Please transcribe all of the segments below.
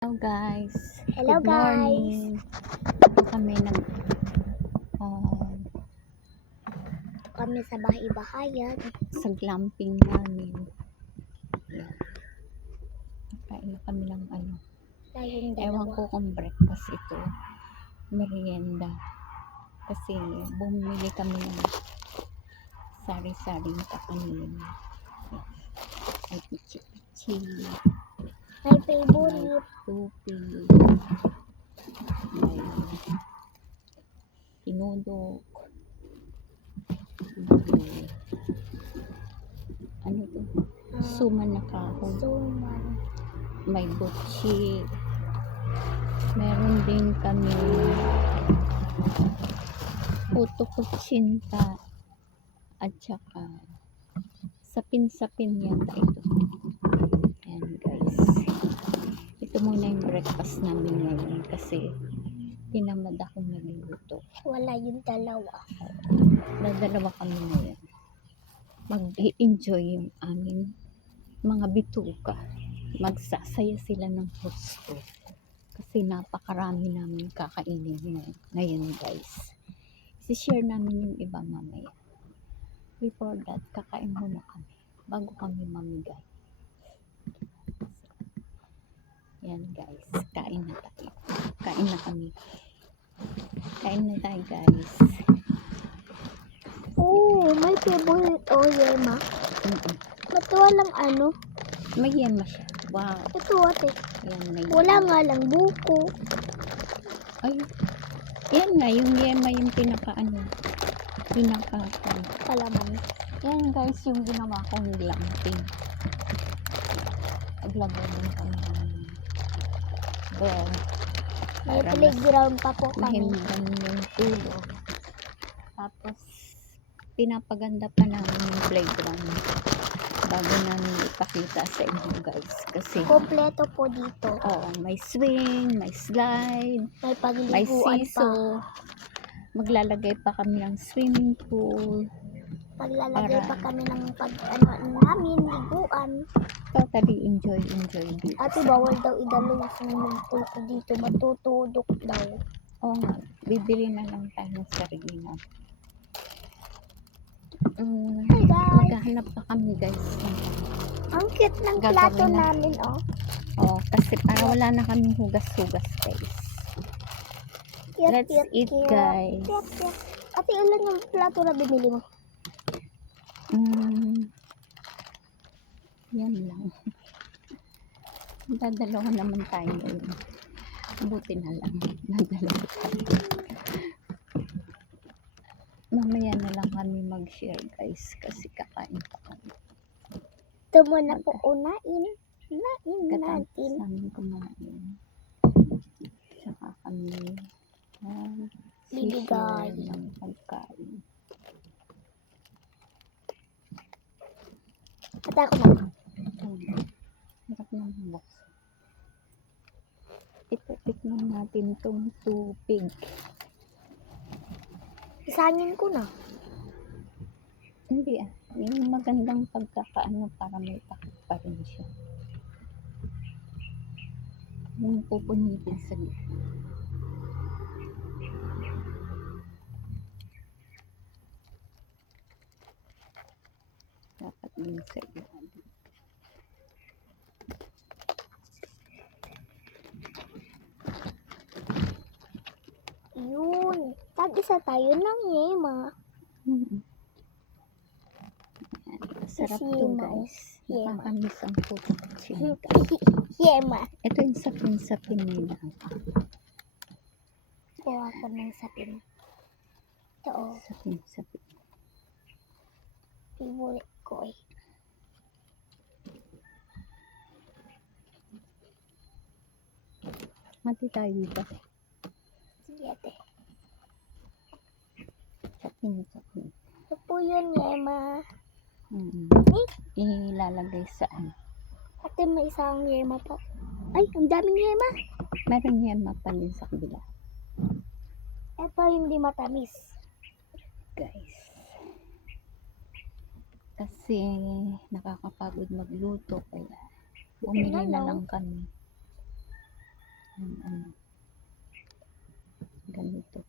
Hello guys. Hello Good guys. morning. Ito kami Kami sa bahay-bahayan. sa glamping namin. Yan. Kain kami ng Tayong ewan dalawa. ko kung breakfast ito. Merienda. Kasi bumili kami ng sari-saring kakanin. May pichi-pichi. My May favorite. tupi. May tinudok. Ano to? Suman na kahoy. Suman. May butchi. Meron din kami puto kutsinta at saka sapin-sapin yata ito. Ayan guys. Ito muna yung breakfast namin ngayon kasi tinamad ako nagluluto. Wala yung dalawa. Nadalawa kami ngayon. Mag-enjoy yung aming mga bituka. Magsasaya sila ng gusto. Kasi napakarami namin kakainin ngayon guys. I-share namin yung iba mamaya. Before that, kakain muna kami. Bago kami mamigay. Yan guys. Kain na tayo. Kain na kami. Kain na tayo guys. Oh, my favorite. Oh, yema. Ito walang ano. May yema siya. Wow. Ito ate. Yan, may Wala yema. nga lang buko. Ay. Yan nga. Yung yema yung pinaka Palaman. yan guys, yung ginawa kong glamping. Naglagay din kami ng bed. May Para playground pa po kami. mahimdan yung tulog. Tapos, pinapaganda pa namin yung playground bago namin ipakita sa inyo guys. Kasi, Kompleto po dito. may swing, may slide, May may pagliliguan pa. seesaw. Maglalagay pa kami ng swimming pool. Maglalagay Para- pa kami ng namin, liguan. Totally enjoy dito. Ate, bawal daw idalo yung swimming pool ko dito. Matutudok daw. Oo nga, bibili na lang tayo ng sarili na. Hi guys! Maghahanap pa kami guys. Ang cute ng Gagawin plato na. namin, oh. Kasi para wala na kaming hugas-hugas guys. Cute, Let's cute, eat cute. guys. Cute, cute. Ate, ilan yung plato na binili mo? Yan lang. Dadalawa naman tayo ngayon. Buti na lang. Dadalawa tayo. Mamaya na lang kami mag-share guys kasi kakain pa kami. Ito muna po unain. Unain Katapos natin. namin kumain. Saka kami Bibigay. share ng pagkain. At ako na. Hirap ng box. Tikman natin tong tupig. Isangin ko na. Hindi yung magandang pagkakaano para may takip pa rin siya. Yung pupunitin sa gitna. Dapat din sa ilalim. Yun. Tag-isa tayo ng yema. Sarap Yes, to yema. guys. Yema. Nakakamis ang puto. Yema. Ito yung sapin-sapin nila. Kuha ko ng sapin. Ito, oh. Sapin-sapin. Favorite ko eh. Mati tayo dito. Sige ate. Sapin-sapin. Ito po yun, yema. Ilalagay sa Ate, may isang yema po. Ay, ang daming yema. meron yema pa din sa kabila. Ito hindi matamis. Guys. Kasi nakakapagod magluto kaya bumili na lang kami. ano, ganito.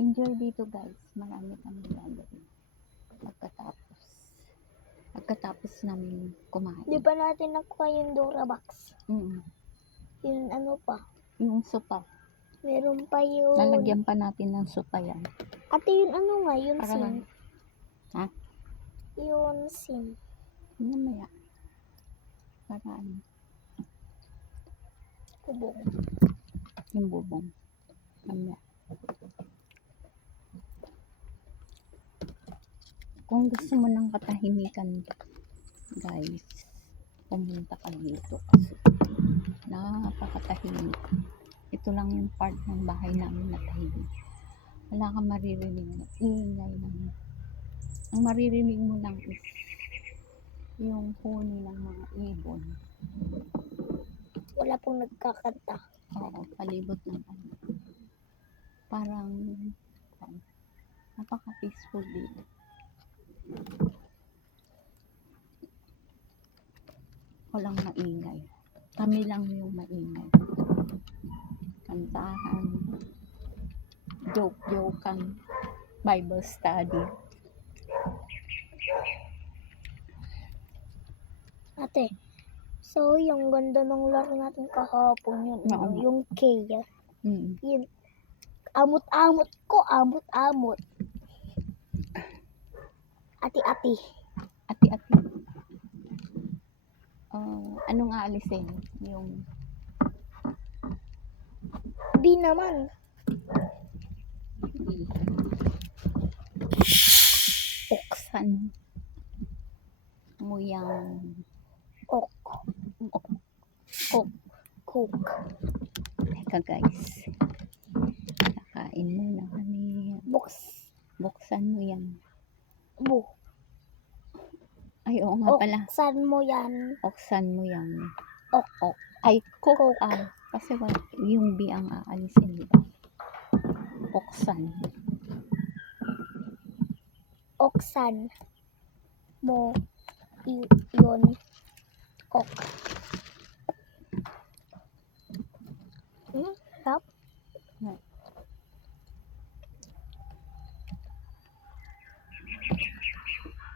Enjoy dito guys. Marami kami gagawin. Pagkatapos namin kumain. Di pa natin nakuha yung Durabox. Yung ano pa. Yung sopa. Meron pa yung... Lalagyan pa natin ng sopa yan. Ate, yung ano nga, yung Para sim. lang. Ha? Yung sim. Mamaya. Para ano. Kubong. Yung bubong. Mamaya. Kung gusto mo ng katahimikan, guys, pumunta ka dito kasi napakatahimik. Ito lang yung part ng bahay namin na tahimik. Wala kang maririnig na ingay ng... Ang maririnig mo lang is yung huni ng mga ibon. Wala pong nagkakanta. Oo, palibot ng ano. Parang napaka-peaceful dito. Walang maingay. Kami lang yung maingay. Kantahan, joke-jokean, Bible study. Ate, so yung ganda ng laro natin kahapon yun. Oo. Yung Kaya. Mm. Yun. Amot-amot ko, amot-amot. Ati-ati. Ati-ati. Anong aalisin? Yung B naman. buksan mo yung Ok. Cook. Teka guys. Kakain muna kami. Buksan mo yan. Bu. Ay, oo nga pala. Oksan mo yan. Oksan mo yan. Ok. Ay, cook. Cook. Kasi yung B ang aalisin, di ba? Oksan. Oksan mo yun. Ok. Sarap.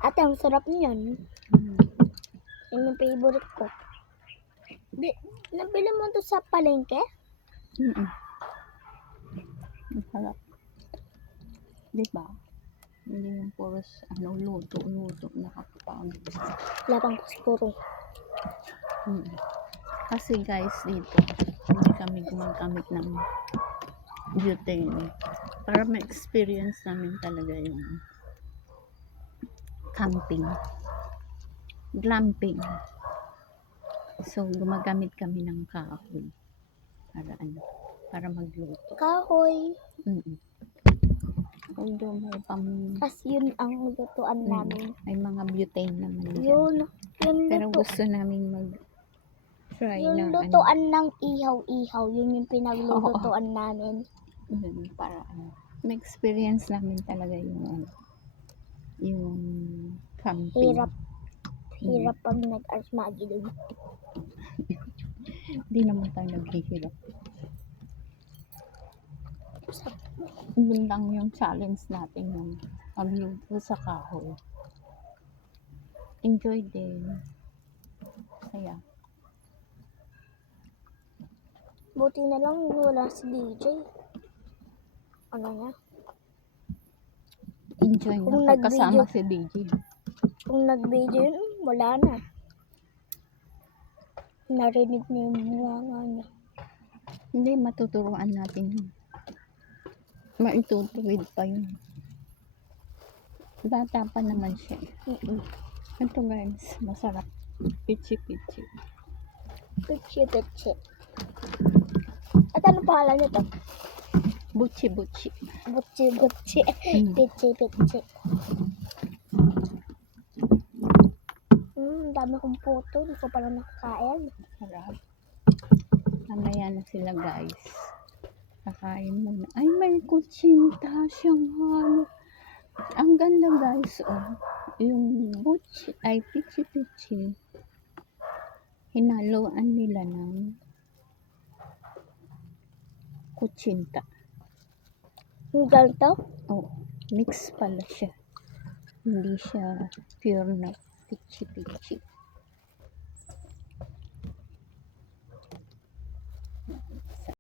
Ate, ang sarap niyan. Yan yung favorite ko. Nabili mo to sa palengke? Ang sarap. Di ba? Hindi yung puros luto nakakapagod. Wala pang kuspuro. Kasi guys, dito hindi kami gumagamit ng butane para ma-experience namin talaga yung camping, glamping. So gumagamit kami ng kahoy para magluto. Kahoy. Although may Kasi yun ang lutuan namin. may mga butane naman dyan. Yun Pero gusto namin mag-try yung na lutuan ng ihaw-ihaw. Yun yung pinaglulutuan namin. Para ma-experience namin talaga yung camping. Hirap pag nag-arsmagi dun. Hindi naman tayo naghihirap. Yun lang yung challenge natin, yung magluto sa kahoy. Enjoy din. Saya. Buti na lang wala si DJ. Ano niya? Enjoy na pagkasama si DJ. Kung nag-video yun, wala na. Narinig niya yung mga niya. Hindi, matuturuan natin yun. Maitutuwid pa yun. Bata pa naman siya. Ito guys, masarap. Pichi-pichi. Pichi-pichi. At ano pangalan nito? Buchi-buchi. Buchi-buchi. Pichi-pichi. Dami kong puto. Hindi ko pala nakakain. Sarap. Mamaya na sila guys. Kakain muna. Ay, may kutsinta siyang halo. Ang ganda guys, yung pichi-pichi. Hinaluan nila ng kutsinta. Yung ganito? Oh, mix pala siya. Hindi siya pure na pichi-pichi.